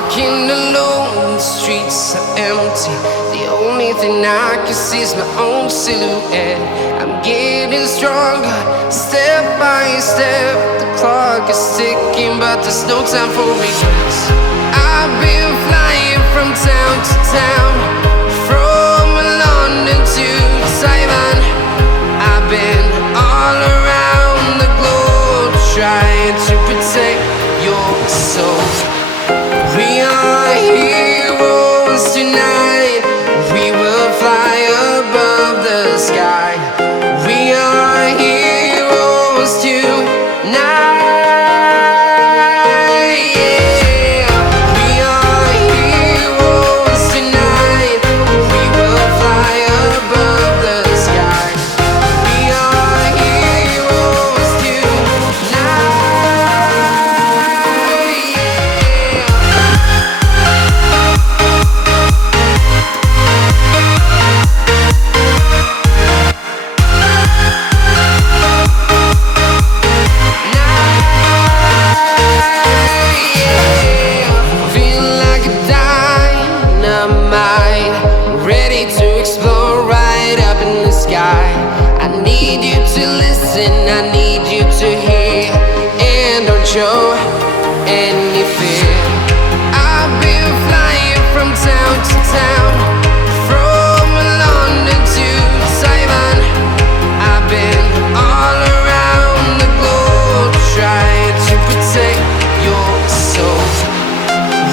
walking alone, the streets are empty. The only thing I can see is my own silhouette. I'm getting stronger, step by step. The clock is ticking, but there's no time for regrets. I've been flying from town to town, from London to Taiwan. I've been all around the globe, trying to protect your soul. We are heroes tonight. We will fly above the sky. We are heroes tonight. Yeah. We are heroes tonight. We will fly above the sky. We are heroes tonight. Feel like a dynamite, ready to explode right up in the sky. I need you to listen, I need you to hear, and don't show any fear. I've been flying from town to town, from London to Taiwan. I've been all around the globe, trying to protect your soul.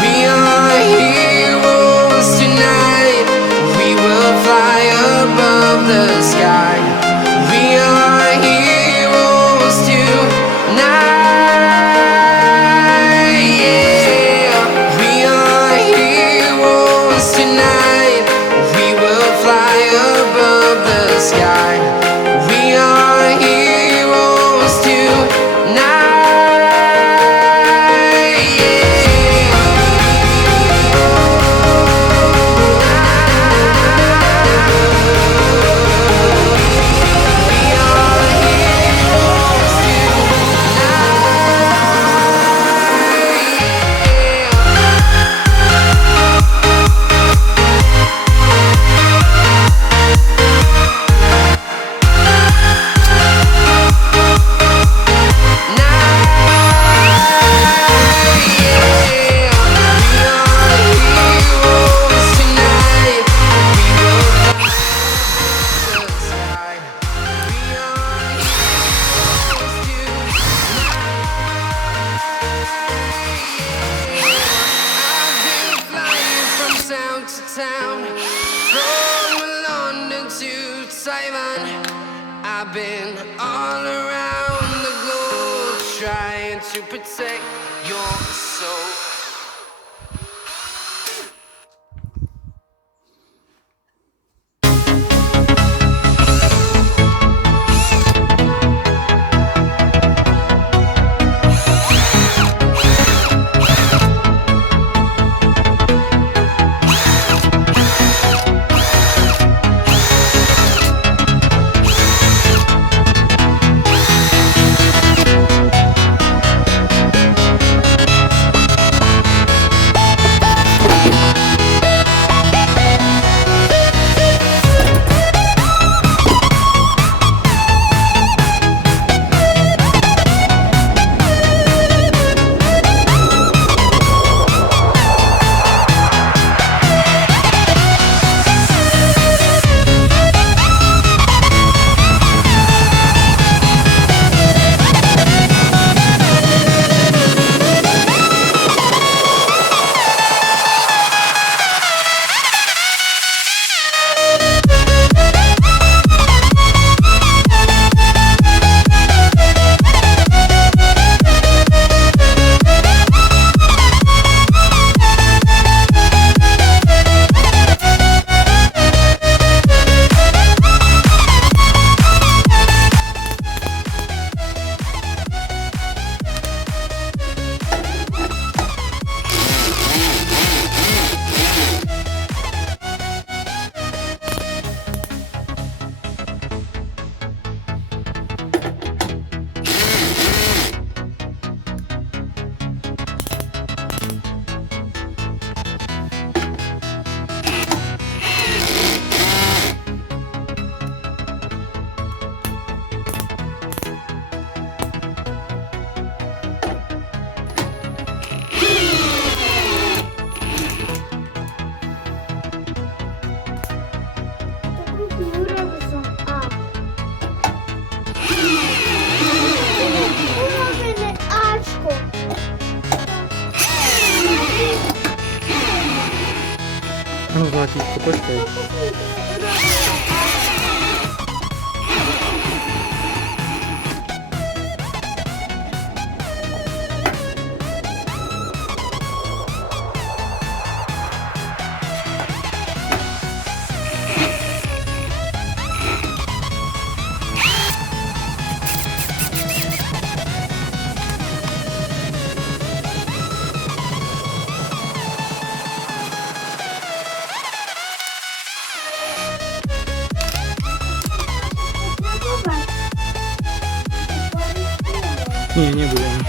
We are heroes tonight. We will fly above the sky. We are heroes tonight. Yeah. We are heroes tonight. We will fly above the sky. We are heroes tonight. I've been all around the globe, trying to protect your soul. automatičku, počkej. Nie, nie budem.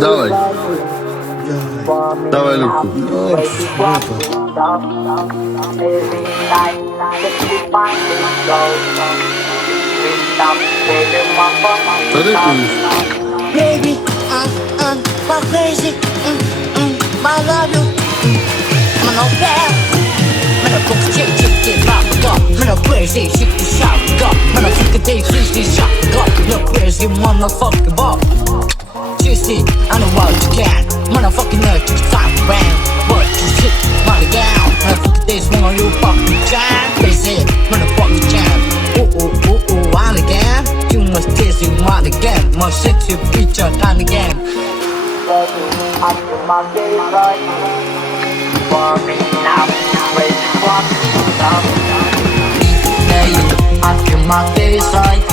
Dawaj. Dawaj, Luku. Baby, my crazy, my love you. I'm no bad. I'm no cook, chick, get rock, go. I'm no crazy, shit, the shot, go. I'm no fucking day, freeze, the shot, go. No crazy, motherfucking ball. Juicy, I know what you can. Motherfucking nerd, you fuck around. What you shit, money down. Motherfucking days, one you fucking jam. Crazy, motherfucking jam. Ooh, on again. You must taste you want again. More shit you bitch out on again. I'm my favorite. For me now, where's the fuck up? I feel my favorite.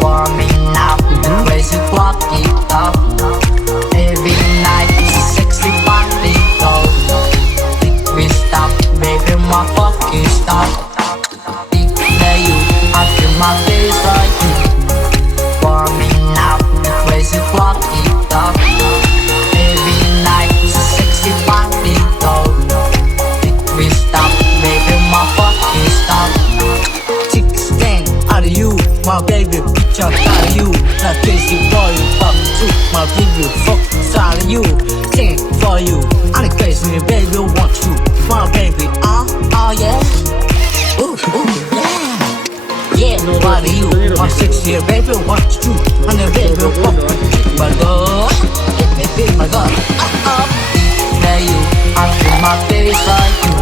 For me now, where's the fuck up? Every night, sexy party go. We stop, baby, my fucking stop. I feel my face like you. For me now, crazy clock it up. Every night, sexy party go. We stop, baby, my fucking stop. 16 out of you, my baby, bitch out of you. Not crazy for you, fuck too. My baby, fuck out of you. 10 for you, I'm the crazy baby, want you. My baby, oh yeah. Ooh, yeah. Yeah, nobody you. I'm 6 year baby, what you do? I'm the baby, what you my God. Get me big, my God. There you, I feel my face like you.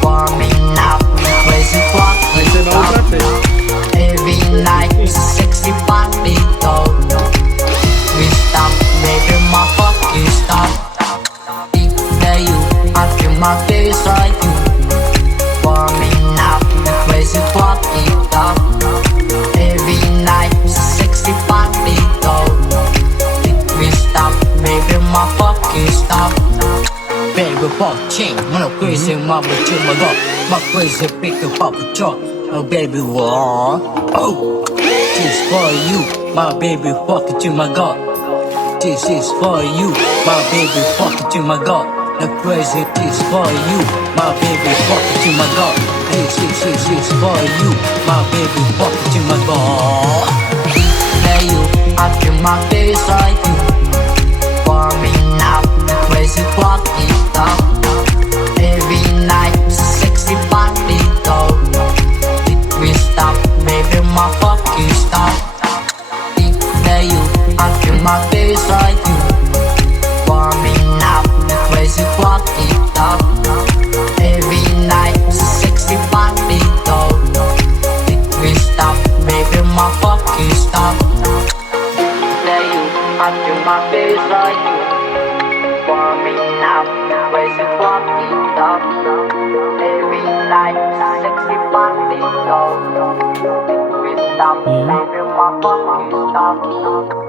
For me now, crazy clock. Every night, sexy party go. We stop, baby, my fucking stop. There you, I feel my face like you. For me now, crazy clock it up. Every night, sexy party go. We stop, baby, my fucking stop. Baby, fuck chain, I'm crazy, mama, to my God. My crazy pick up off the truck. Oh, baby, what? Oh, this for you, my baby, fuck it to my God. This is for you, my baby, fuck it to my God. The crazy is for you, my baby, fuck it to my God. This is for you, my baby, fuck it to my God. There you, I feel my face like you. For me now, crazy clock it up. Every night, sexy party go. We stop, baby, my fucking stop. There you, I feel my face like you. For me now, crazy clock it up. Every night, sexy party go. We stop, baby, my fucking stop. There you, I feel my face like you. For me now, crazy clock it up. Every night, sexy party go. stop, baby, my fucking stop.